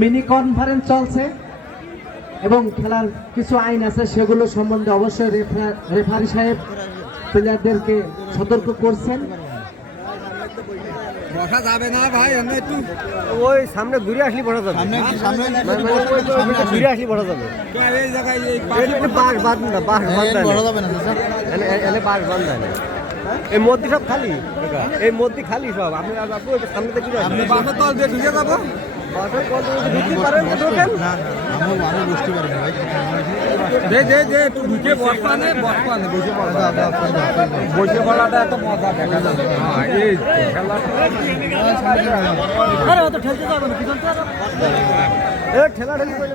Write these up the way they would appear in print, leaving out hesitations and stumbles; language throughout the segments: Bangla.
মিনি কনফারেন্স চলছে এবং খেলার কিছু আইন আছে, সেগুলো সম্বন্ধে অবশ্যই রেফারি সাহেব প্লেয়ারদেরকে সতর্ক করছেন। বসা যাবে না ভাই, আমরা একটু ওই সামনে ঘুরে আসলে বসা যাবে, ঘুরে আসলে বসা যাবে। এই জায়গায় বাঁশ বাঁধ না, বাঁশ বাঁধা যাবে না, এনে বাঁশ বাঁধা না। এই মধ্যে সব খালি, এই মধ্যে খালি সব। আপনি সামনে থেকে বাসের তল দিয়ে ঢুকে যাবো। ঢুকতে পারেন তো ঢোকেন। একটু ঢুকে বসপানে বসে পড়াটা এত মজা দেখা যাবে। এই খেলা ঠেলা ঠেলি করে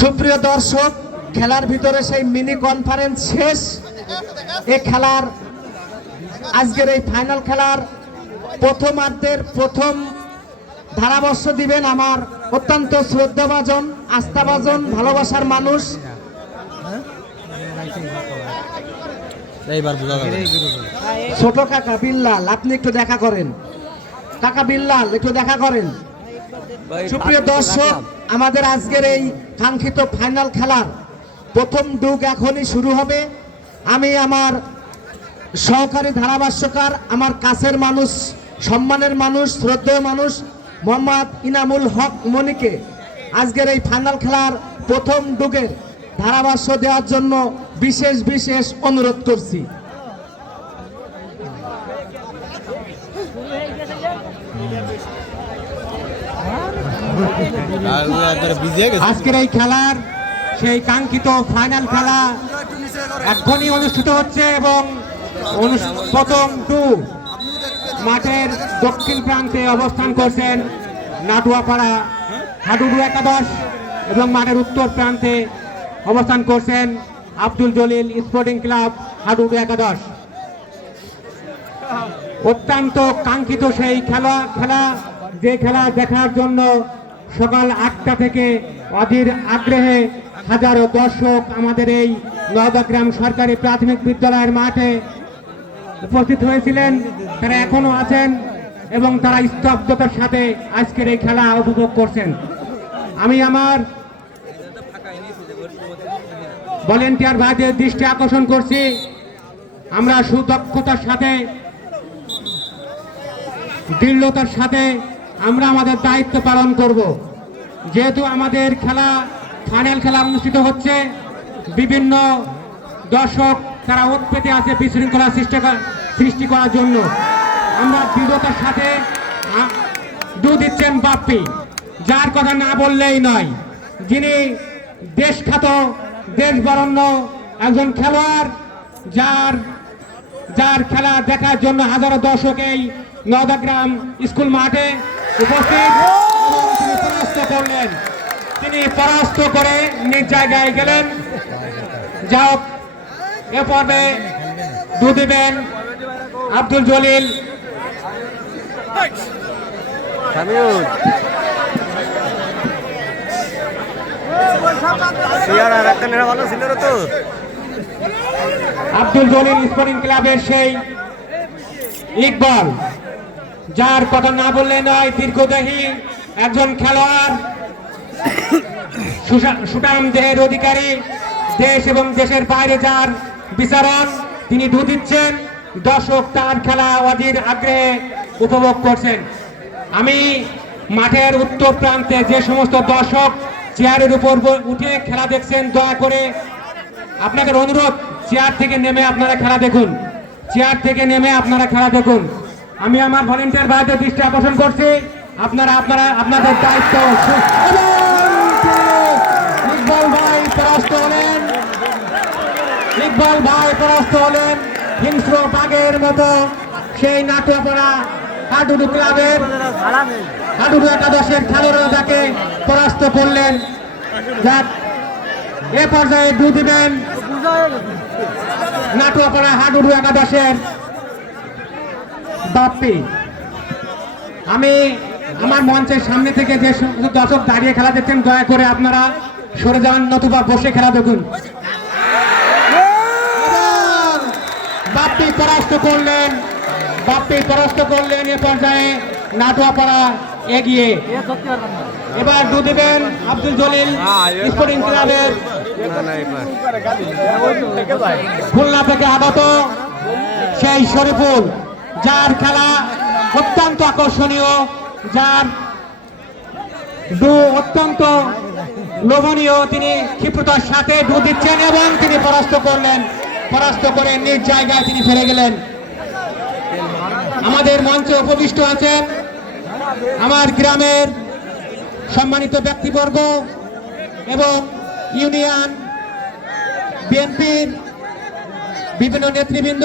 সুপ্রিয় দর্শক, খেলার ভিতরে সেই মিনি কনফারেন্স শেষ। এই খেলার আজকের এই ফাইনাল খেলার প্রথমার্ধের প্রথম ধারাবর্ষ দিবেন আমার অত্যন্ত শ্রদ্ধাভাজন, আস্থাভাজন, ভালোবাসার মানুষ ছোট কাকা বিল্লাল। আপনি একটু দেখা করেন, কাকা বিল্লাল একটু দেখা করেন। সুপ্রিয় দর্শক, আমাদের আজকের এই কাঙ্ক্ষিত ফাইনাল খেলার প্রথম ডুগ এখনই শুরু হবে। আমি আমার সহকারী ধারাভাষ্যকার, আমার কাছের মানুষ, সম্মানের মানুষ, শ্রদ্ধেয় মানুষ মোহাম্মদ ইনামুল হক মনিকে আজকের এই ফাইনাল খেলার প্রথম ডুগের ধারাভাষ্য দেওয়ার জন্য বিশেষ বিশেষ অনুরোধ করছি। আজকের এই খেলার সেই কাঙ্ক্ষিত ফাইনাল খেলা এখনই অনুষ্ঠিত হচ্ছে এবং প্রথম টু মাঠের দক্ষিণ প্রান্তে অবস্থান করছেন নাটুয়াপাড়া হাডুডু একাদশ এবং মাঠের উত্তর প্রান্তে অবস্থান করছেন আব্দুল জলিল স্পোর্টিং ক্লাব হাডুডু একাদশ। অত্যন্ত কাঙ্ক্ষিত সেই খেলা যে খেলা দেখার জন্য সকাল 8টা থেকে অধীর আগ্রহে হাজারো দর্শক আমাদের এই নওদাগ্রাম সরকারি প্রাথমিক বিদ্যালয়ের মাঠে উপস্থিত হয়েছিলেন। তারা এখনো আছেন এবং তারা স্তব্ধতার সাথে আজকের এই খেলা উপভোগ করছেন। আমি আমার ভলেন্টিয়ার ভাইদের দৃষ্টি আকর্ষণ করছি, আমরা সুদক্ষতার সাথে, দৃঢ়তার সাথে আমরা আমাদের দায়িত্ব পালন করব। যেহেতু আমাদের খেলা ফাইনাল খেলা অনুষ্ঠিত হচ্ছে, বিভিন্ন দর্শক তারা উৎপেতে আছে বিশৃঙ্খলা সৃষ্টি করার জন্য। আমরা দৃঢ়তার সাথে দু দিচ্ছেন বাপ্পি, যার কথা না বললেই নয়, যিনি দেশখ্যাত দেশ বরণ্য একজন খেলোয়াড়, যার খেলা দেখার জন্য হাজারো দর্শক এই নওদাগ্রাম স্কুল মাঠে উপস্থিত। তিনি পরাস্ত করলেন, তিনি পরাস্ত করে নিজ জায়গায় গেলেন। যাও এ পর্বে দু দিবেন আব্দুল জলিল। আব্দুল জলিল স্পোর্টিং ক্লাবের সেই ইকবাল, যার কথা না বললে নয়, দীর্ঘদেহী একজন খেলোয়াড়, সুঠাম দেহের অধিকারী, দেশ এবং দেশের বাইরে যার বিচারণ, তিনি দু দিচ্ছেন। দর্শক তার খেলা অধীর আগ্রহে উপভোগ করছেন। আমি মাঠের উত্তর প্রান্তে যে সমস্ত দর্শক চেয়ারের উপর উঠে খেলা দেখছেন, দয়া করে আপনাদের অনুরোধ, চেয়ার থেকে নেমে আপনারা খেলা দেখুন, চেয়ার থেকে নেমে আপনারা খেলা দেখুন। আমি আমার ভলেন্টিয়ার ভাইদের দৃষ্টি আকর্ষণ করছি, আপনারা আপনাদের দায়িত্ব। ইকবাল ভাই পরাস্ত হলেন, ইকবাল ভাই পরাস্ত হলেন হিংস্র বাঘের মতো সেই নাটুয়াপাড়া হাডুডু ক্লাবের হাডুডু একাদশের খেলোয়াড়রা তাকে পরাস্ত করলেন। যাক, এ পর্যায়ে দু দিবেন নাটুয়াপাড়া হাডুডু একাদশের বাপ্পি। আমি আমার মঞ্চের সামনে থেকে যে সমস্ত দর্শক দাঁড়িয়ে খেলা দেখছেন দয়া করে আপনারা সরে যান, নতুবা বসে খেলা দেখুন। বাপ্পি পরাস্ত করলেন, বাপ্পি পরাস্ত করলেন। এ পর্যায়ে নাটুয়াপাড়া এগিয়ে। এবার ডু দিবেন আব্দুল জলিল স্পোর্টিং ক্লাবের খুলনা থেকে আগত সেই শরীফুল, যার খেলা অত্যন্ত আকর্ষণীয়, যার ডু অত্যন্ত লোভনীয়। তিনি ক্ষিপ্রতার সাথে ডু দিচ্ছেন এবং তিনি পরাস্ত করলেন। পরাস্ত করে নিজ জায়গায় তিনি ফিরে গেলেন। আমাদের মঞ্চে উপবিষ্ট আছেন আমার গ্রামের সম্মানিত ব্যক্তিবর্গ এবং ইউনিয়ন বিএনপির বিভিন্ন নেতৃবৃন্দ,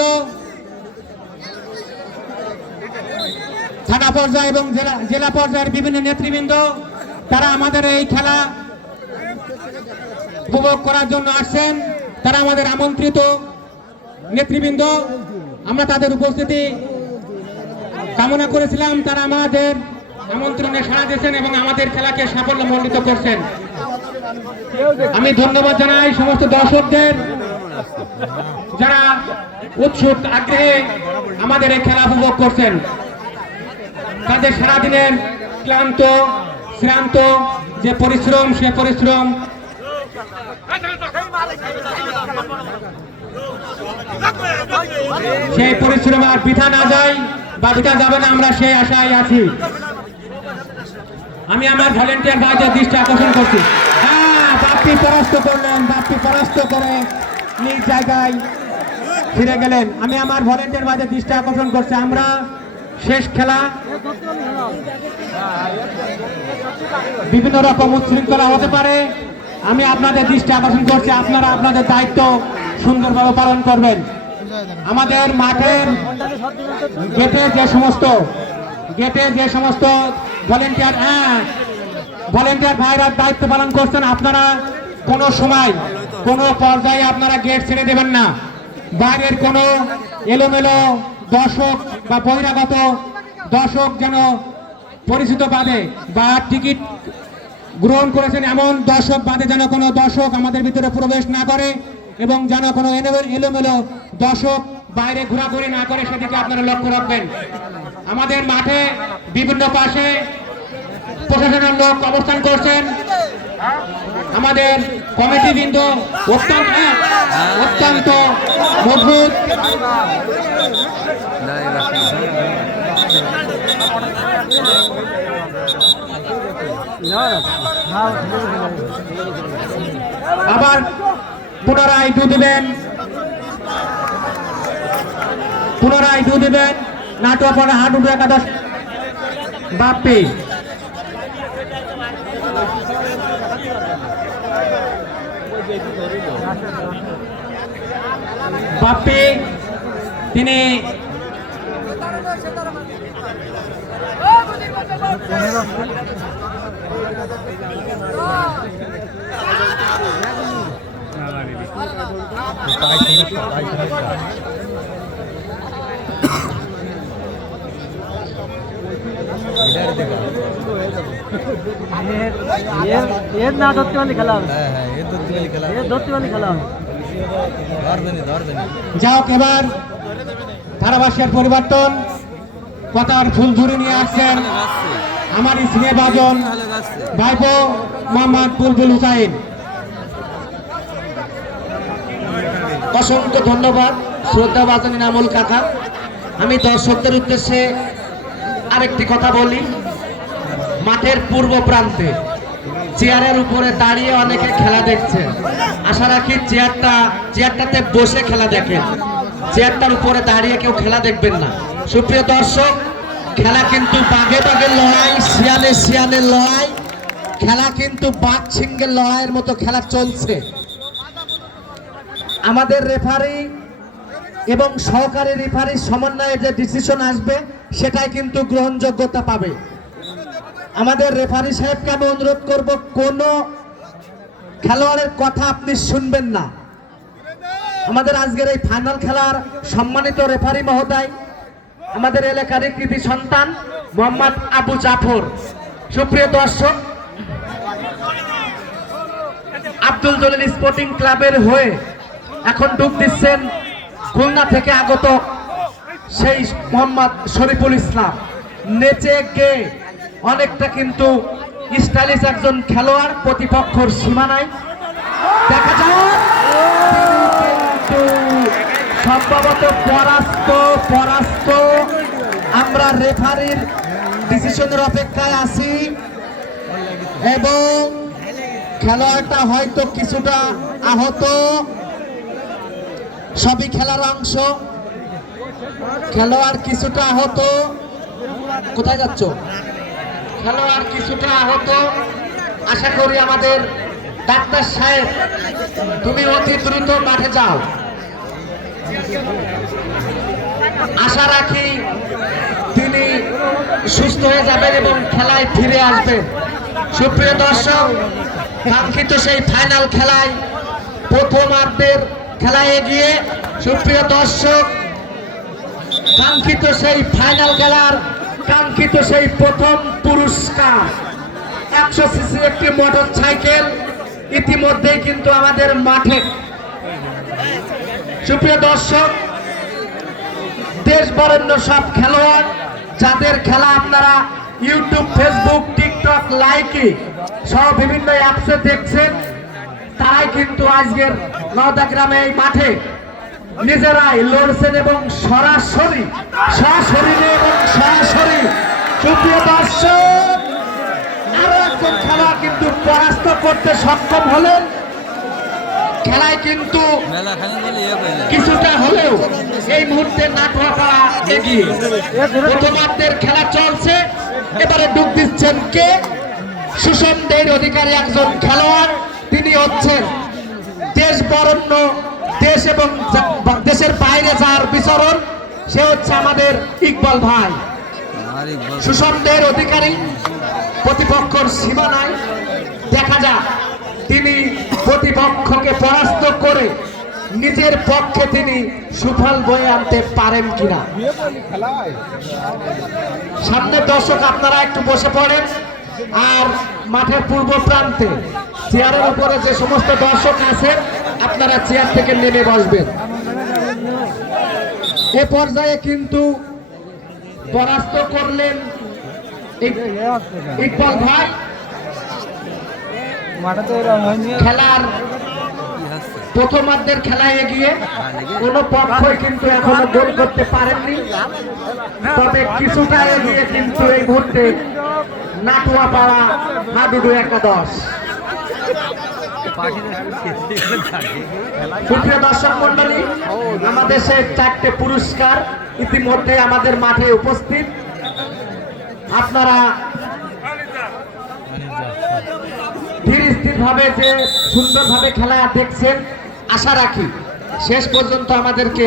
থানা পর্যায়ে এবং জেলা পর্যায়ের বিভিন্ন নেতৃবৃন্দ। তারা আমাদের এই খেলা উপভোগ করার জন্য আসছেন। তারা আমাদের আমন্ত্রিত নেতৃবৃন্দ। আমরা তাদের উপস্থিতি কামনা করেছিলাম, তারা আমাদের আমন্ত্রণে সাড়া দিয়েছেন এবং আমাদের খেলাকে সাফল্যমণ্ডিত করছেন। আমি ধন্যবাদ জানাই সমস্ত দর্শকদের, যারা উৎসুক আগ্রহে আমাদের এই খেলা উপভোগ করছেন। তাদের সারাদিনের ক্লান্ত শ্রান্ত যে পরিশ্রম, সে পরিশ্রম সেই পরিশ্রম আর বৃথা না যায় বা বৃথা যাবে না, আমরা সেই আশায় আছি। আমি আমার ভলেন্টিয়ার ভাইদের দৃষ্টি আকর্ষণ করছি। হ্যাঁ, বাপ্পি পরাস্ত করলেন, বাপ্পি পরাস্ত করে নিজ জায়গায় ফিরে গেলেন। আমি আমার ভলেন্টিয়ার ভাইদের দৃষ্টি আকর্ষণ করছি। আমরা শেষ খেলা, বিভিন্ন রকম উচ্ছৃঙ্খলা হতে পারে। আমি আপনাদের দৃষ্টি আকর্ষণ করছি, আপনারা আপনাদের দায়িত্ব সুন্দরভাবে পালন করবেন। আমাদের মাঠের গেটে যে সমস্ত ভলেন্টিয়ার ভাইরা দায়িত্ব পালন করছেন, আপনারা কোনো সময় কোনো পর্যায়ে আপনারা গেট ছেড়ে দেবেন না। বাইরের কোনো এলোমেলো দর্শক বা বহিরাগত দর্শক যেন পরিচিত বাদে বা টিকিট গ্রহণ করেছেন এমন দর্শক বাদে যেন কোনো দর্শক আমাদের ভিতরে প্রবেশ না করে এবং যেন কোনো এলোমেলো দর্শক বাইরে ঘোরাঘুরি না করে, সেদিকে আপনারা লক্ষ্য রাখবেন। আমাদের মাঠে বিভিন্ন পাশে প্রশাসনের লোক অবস্থান করছেন। আমাদের কমিটিবৃন্দ অত্যন্ত মজবুত। আবার পুনরায় ডু দিবেন নাটুয়াপাড়া হাডুডু একাদশ বাপ্পি। বাপ্পি তিনি না ধরতে পারলে খেলা হবে। ধরতে পারলে খেলা হবে। যাও, এবার ধারাভাষ্যের পরিবর্তন। কথার ফুলঝুরি নিয়ে আসছেন আমার স্নেহভাজন ভাইপো মোহাম্মদ বুলবুল হুসাইন। অসংখ্য ধন্যবাদ শ্রদ্ধা ভাজন নামুল কাকা। আমি দর্শকদের উদ্দেশ্যে আরেকটি কথা বলি। মাঠের পূর্ব প্রান্তে চেয়ারের উপরে দাঁড়িয়ে অনেকে খেলা দেখছেন। আশা রাখি চেয়ারটাতে বসে খেলা দেখেন, চেয়ারটার উপরে দাঁড়িয়ে কেউ খেলা দেখবেন না। সুপ্রিয় দর্শক, খেলা কিন্তু বাঘে বাঘের লড়াই, শিয়ালে শিয়ালের লড়াই। খেলা কিন্তু বাঘ সিংহের লড়াইয়ের মতো খেলা চলছে। আমাদের রেফারি এবং সহকারী রেফারির সমন্বয়ে যে ডিসিশন আসবে সেটাই কিন্তু গ্রহণযোগ্যতা পাবে। আমাদের রেফারি সাহেবকে আমি অনুরোধ করব, কোনো খেলোয়াড়ের কথা আপনি শুনবেন না। আমাদের আজকের এই ফাইনাল খেলার সম্মানিত রেফারি মহোদয় আমাদের এলাকার কৃতি সন্তান মোহাম্মদ আবু জাফর। সুপ্রিয় দর্শক, আব্দুল জলিল স্পোর্টিং ক্লাবের হয়ে এখন ডুব দিচ্ছেন খুলনা থেকে আগত সেই মোহাম্মদ শরীফুল ইসলাম। নেচে গে অনেকটা কিন্তু স্টাইলিশ একজন খেলোয়াড়, প্রতিপক্ষের সীমানায় দেখা যায় কিন্তু সম্ভবত পরাস্ত। আমরা রেফারির ডিসিশনের অপেক্ষায় আছি এবং খেলোয়াড়টা হয়তো কিছুটা আহত, সবই খেলার অংশ। খেলোয়াড় কিছুটা আহত, কোথায় যাচ্ছ? খেলোয়াড় কিছুটা আহত। আশা করি আমাদের ডাক্তার সাহেব তুমি অতি দ্রুত মাঠে যাও। আশা রাখি তিনি সুস্থ হয়ে যাবেন এবং খেলায় ফিরে আসবেন। সুপ্রিয় দর্শক, কাঙ্ক্ষিত সেই ফাইনাল খেলায় প্রথমার্ধের খেলায় এগিয়ে, সুপ্রিয় দর্শক, কাঙ্ক্ষিত সেই ফাইনাল খেলার কাঙ্ক্ষিত সেই প্রথম পুরস্কার 100 সিসি একটি মোটর সাইকেল ইতিমধ্যেই কিন্তু আমাদের মাঠে। সুপ্রিয় দর্শক, দেশ বরেণ্য সব খেলোয়াড় যাদের খেলা আপনারা ইউটিউব, ফেসবুক, টিকটক, লাইকি সহ বিভিন্ন অ্যাপসে দেখছেন, তারাই কিন্তু আজকের নওদা গ্রামে এই মাঠে নিজেরাই লড়ছেন এবং সরাসরি সুপ্রিয় দর্শক, আরো একজন খেলোয়াড় কিন্তু পরাস্ত করতে সক্ষম হলেন। খেলায় কিন্তু কিছুটা হলেও এই মুহূর্তে নাটোয়াপাড়া এগিয়ে। প্রথমার্ধের খেলা চলছে, এবারে ডুব দিচ্ছেন কে? সুষমদের অধিকারী একজন খেলোয়াড়, তিনি হচ্ছেন দেশ বরেণ্য, দেশ এবং দেশের বাইরে যার বিচরণ, সে হচ্ছে আমাদের ইকবাল ভাই। সুষমদের অধিকারী প্রতিপক্ষের সীমানায়, দেখা যাক তিনি প্রতিপক্ষকে পরাস্ত করে নিজের পক্ষে তিনি সুফল বয়ে আনতে পারেন কিনা। সামনে দর্শক আপনারা একটু বসে পড়েন, আর মাঠের পূর্ব প্রান্তে চেয়ারের উপরে যে সমস্ত দর্শক আছেন আপনারা চেয়ার থেকে নেমে বসবেন। এ পর্যায়ে কিন্তু পরাস্ত করলেন ইকবাল ভাই। খেলার প্রথমার্ধের খেলায় এগিয়ে কোন পক্ষই কিন্তু এখনো গোল করতে পারেননি, তবে কিছুটা এগিয়ে কিন্তু এই মুহূর্তে নাটুয়াপাড়া হাডুডু একাদশ। সুপ্রিয় দর্শক মন্ডলী, আমাদের সেই 4টে পুরস্কার ইতিমধ্যে আমাদের মাঠে উপস্থিত। আপনারা ধীর স্থির ভাবে যে সুন্দরভাবে খেলা দেখছেন, আশা রাখি শেষ পর্যন্ত আমাদেরকে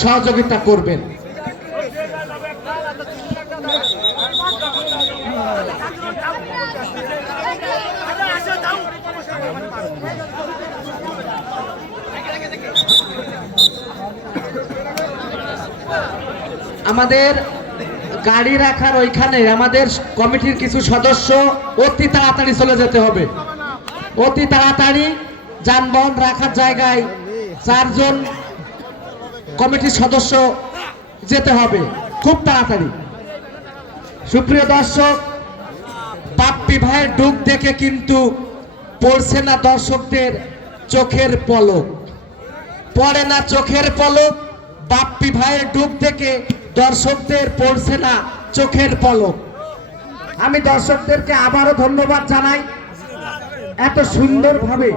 সহযোগিতা করবেন। আমাদের গাড়ি রাখার ওইখানে আমাদের কমিটির কিছু সদস্য অতি তাড়াতাড়ি চলে যেতে হবে। অতি তাড়াতাড়ি যানবাহন রাখার জায়গায় 4 জন কমিটির সদস্য যেতে হবে, খুব তাড়াতাড়ি। সুপ্রিয় দর্শক, বাপ্পি ভাইয়ের ডুব দেখে কিন্তু পড়ছে না দর্শকদের চোখের পলক, পড়ে না চোখের পলক। বাপ্পি ভাইয়ের ডুব দেখে দর্শকদের পড়ছে না চোখের পলক। আমি দর্শকদেরকে আবারও ধন্যবাদ জানাই। এত সুন্দরভাবে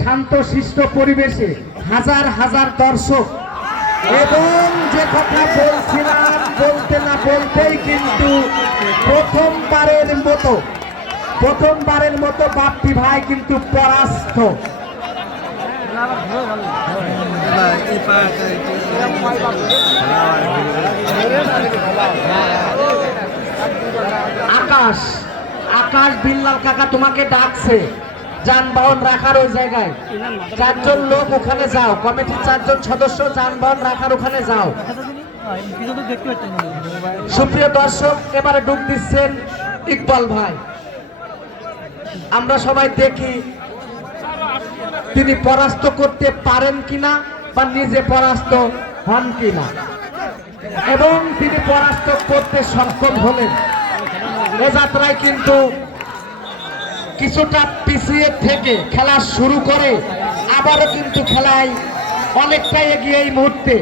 শান্তশিষ্ট পরিবেশে হাজার হাজার দর্শক, এবং যে কথা বলছিলাম বলতে না বলতেই কিন্তু প্রথমবারের মতো বাপ্পি ভাই কিন্তু পরাস্ত। আকাশ বিল্লাল কাকা তোমাকে ডাকছে যানবাহন রাখার ওই জায়গায়। 4 জন লোক ওখানে যাও, কমিটির 4 জন সদস্য যানবাহন রাখার ওখানে যাও। সুপ্রিয় দর্শক, এবারে ডুব দিচ্ছেন ইকবাল ভাই। আমরা সবাই দেখি তিনি পরাস্ত করতে পারেন কিনা বা নিজে পরাস্ত হন কিনা, এবং তিনি পরাস্ত করতে সক্ষম হলেন। এ যাত্রায় কিন্তু কিছুটা পিছিয়ে থেকে খেলা শুরু করে আবারও কিন্তু খেলায় অনেকটাই এগিয়ে এই মুহূর্তে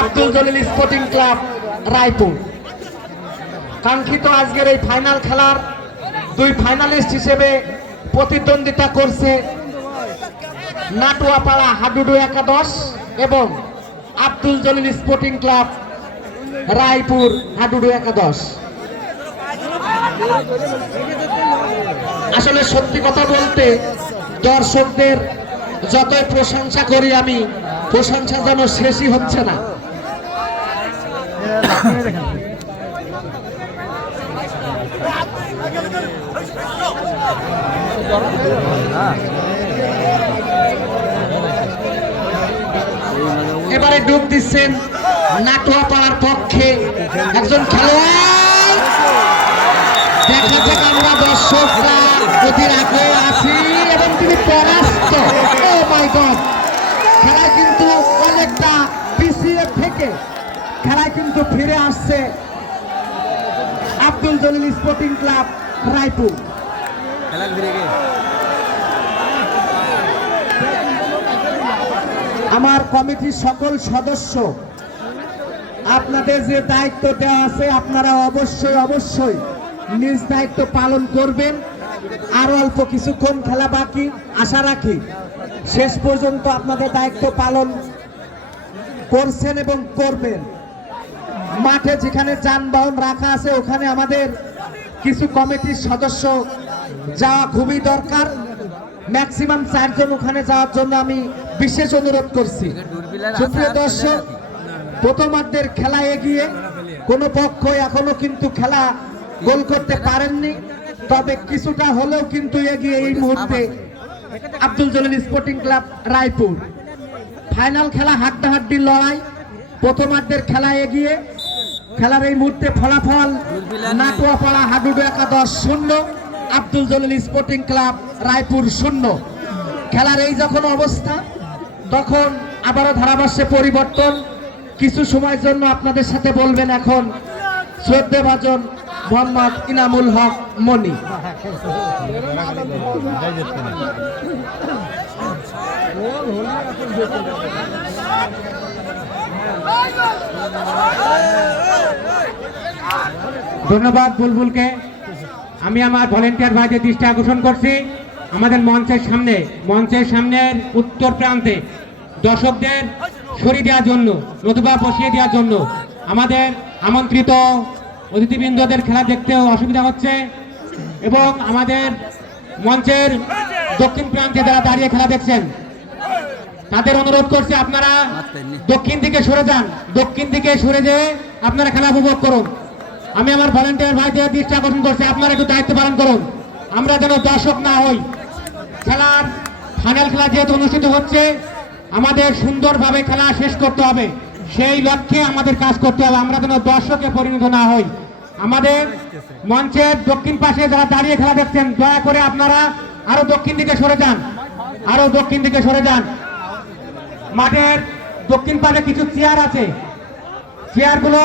আব্দুল জলিল স্পোর্টিং ক্লাব রায়পুর। কাঙ্ক্ষিত আজকের এই ফাইনাল খেলার দুই ফাইনালিস্ট হিসেবে প্রতিদ্বন্দ্বিতা করছে নাটুয়াপাড়া হাডুডু একাদশ এবং আব্দুল জলিল স্পোর্টিং ক্লাব রায়পুর হাডুডু একাদশ। আসলে সত্যি কথা বলতে দর্শকদের যতই প্রশংসা করি আমি, প্রশংসা যেন শেষই হচ্ছে না। এবারে ডুব দিচ্ছেন নাটুয়াপাড়ার পক্ষে একজন খেলোয়াড়। দেখা যাক আমরা দর্শকরা অধীর আগ্রহে আছি এবং তিনি পরাস্ত। ও মাই গড, খেলায় কিন্তু অনেকটা পিছিয়ে থেকে খেলায় কিন্তু ফিরে আসছে আব্দুল জলিল স্পোর্টিং ক্লাব রায়পুর। আমার কমিটির সকল সদস্য, আপনাদের যে দায়িত্ব দেওয়া আছে আপনারা অবশ্যই নিজ দায়িত্ব পালন করবেন। আরো অল্প কিছুক্ষণ খেলা বাকি, আশা রাখি শেষ পর্যন্ত আপনাদের দায়িত্ব পালন করছেন এবং করবেন। মাঠে যেখানে যানবাহন রাখা আছে ওখানে আমাদের কিছু কমিটির সদস্য যাওয়া খুবই দরকার। ম্যাক্সিমাম 4 জন ওখানে যাওয়ার জন্য আমি বিশেষ অনুরোধ করছি। সুপ্রিয় দর্শক, প্রথমার্ধের খেলা এগিয়ে, কোনো পক্ষ এখনো কিন্তু খেলা গোল করতে পারেননি, তবে কিছুটা হলেও কিন্তু এগিয়ে এই মুহূর্তে Abdul Jalil sporting club Raipur. Final খেলা হাড্ডাহাড্ডি লড়াই, প্রথমার্ধের খেলা এগিয়ে। খেলার এই মুহূর্তে ফলাফল নাটুয়াপাড়া হাডুডু একাদশ 0, আব্দুল জলিল স্পোর্টিং ক্লাব রায়পুর 0। খেলার এই যখন অবস্থা, তখন আবারও ধারাভাষ্যে পরিবর্তন। কিছু সময়ের জন্য আপনাদের সাথে বলবেন এখন শ্রদ্ধেভাজন মোহাম্মদ ইনামুল হক মনি। ধন্যবাদ বুলবুলকে। আমি আমার ভলেন্টিয়ার ভাইদের দৃষ্টি আকর্ষণ করছি আমাদের মঞ্চের সামনের উত্তর প্রান্তে দর্শকদের সরিয়ে দেওয়ার জন্য, নতুবা বসিয়ে দেওয়ার জন্য। আমাদের আমন্ত্রিত অতিথিবৃন্দদের খেলা দেখতেও অসুবিধা হচ্ছে এবং আমাদের মঞ্চের দক্ষিণ প্রান্তে যারা দাঁড়িয়ে খেলা দেখছেন তাদের অনুরোধ করছে আপনারা দক্ষিণ দিকে সরে যান, দক্ষিণ দিকে সরে যেয়ে আপনারা খেলা উপভোগ করুন। আমি আমার ভলেন্টিয়ার ভাইদের দৃষ্টি আকর্ষণ করছি, আপনারা একটু দায়িত্ব পালন করুন, আমরা যেন দর্শক না হই। খেলার ফাইনাল খেলা যেহেতু অনুষ্ঠিত হচ্ছে, আমাদের সুন্দরভাবে খেলা শেষ করতে হবে, সেই লক্ষ্যে আমাদের কাজ করতে হবে, আমরা যেন দর্শকে পরিণত না হই। আমাদের মঞ্চের দক্ষিণ পাশে যারা দাঁড়িয়ে খেলা দেখছেন, দয়া করে আপনারা আরো দক্ষিণ দিকে সরে যান, আরো দক্ষিণ দিকে সরে যান। মাঠের দক্ষিণ পাশে কিছু চেয়ার আছে, চেয়ারগুলো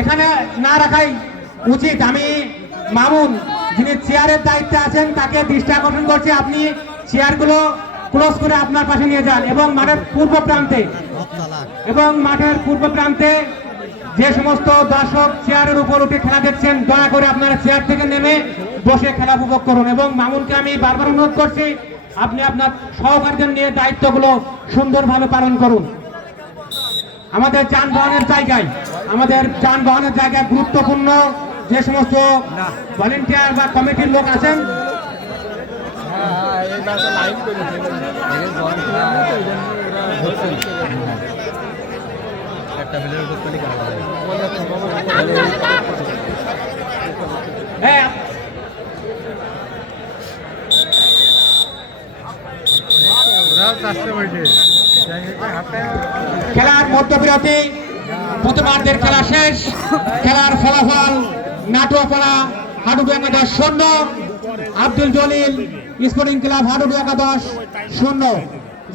এখানে না রাখাই উচিত। আমি মামুন, যিনি চেয়ারের দায়িত্বে আছেন, তাকে দৃষ্টি আকর্ষণ করছি, আপনি চেয়ারগুলো ক্লোজ করে আপনার পাশে নিয়ে যান। এবং মাঠের পূর্ব প্রান্তে যে সমস্ত দর্শক চেয়ারের উপর উঠে খেলা দেখছেন, দয়া করে আপনারা চেয়ার থেকে নেমে বসে খেলা উপভোগ করুন। এবং মামুনকে আমি বারবার অনুরোধ করছি, আপনি আপনার সহকারীদের নিয়ে দায়িত্বগুলো সুন্দরভাবে পালন করুন। আমাদের যানবাহনের জায়গায় গুরুত্বপূর্ণ যে সমস্ত ভলেন্টিয়ার বা কমিটির লোক আছেন, চাষতে বলছে খেলার মধ্যবিরতি, প্রথমার্ধের খেলা শেষ। খেলার ফলাফল নাটুয়াপাড়া হাডুডুয়াঙ্গা 10-0, আব্দুল জলিল স্পোর্টিং ক্লাব হাডুডুয়াঙ্গা 10-0।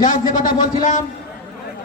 যা যে কথা বলছিলাম,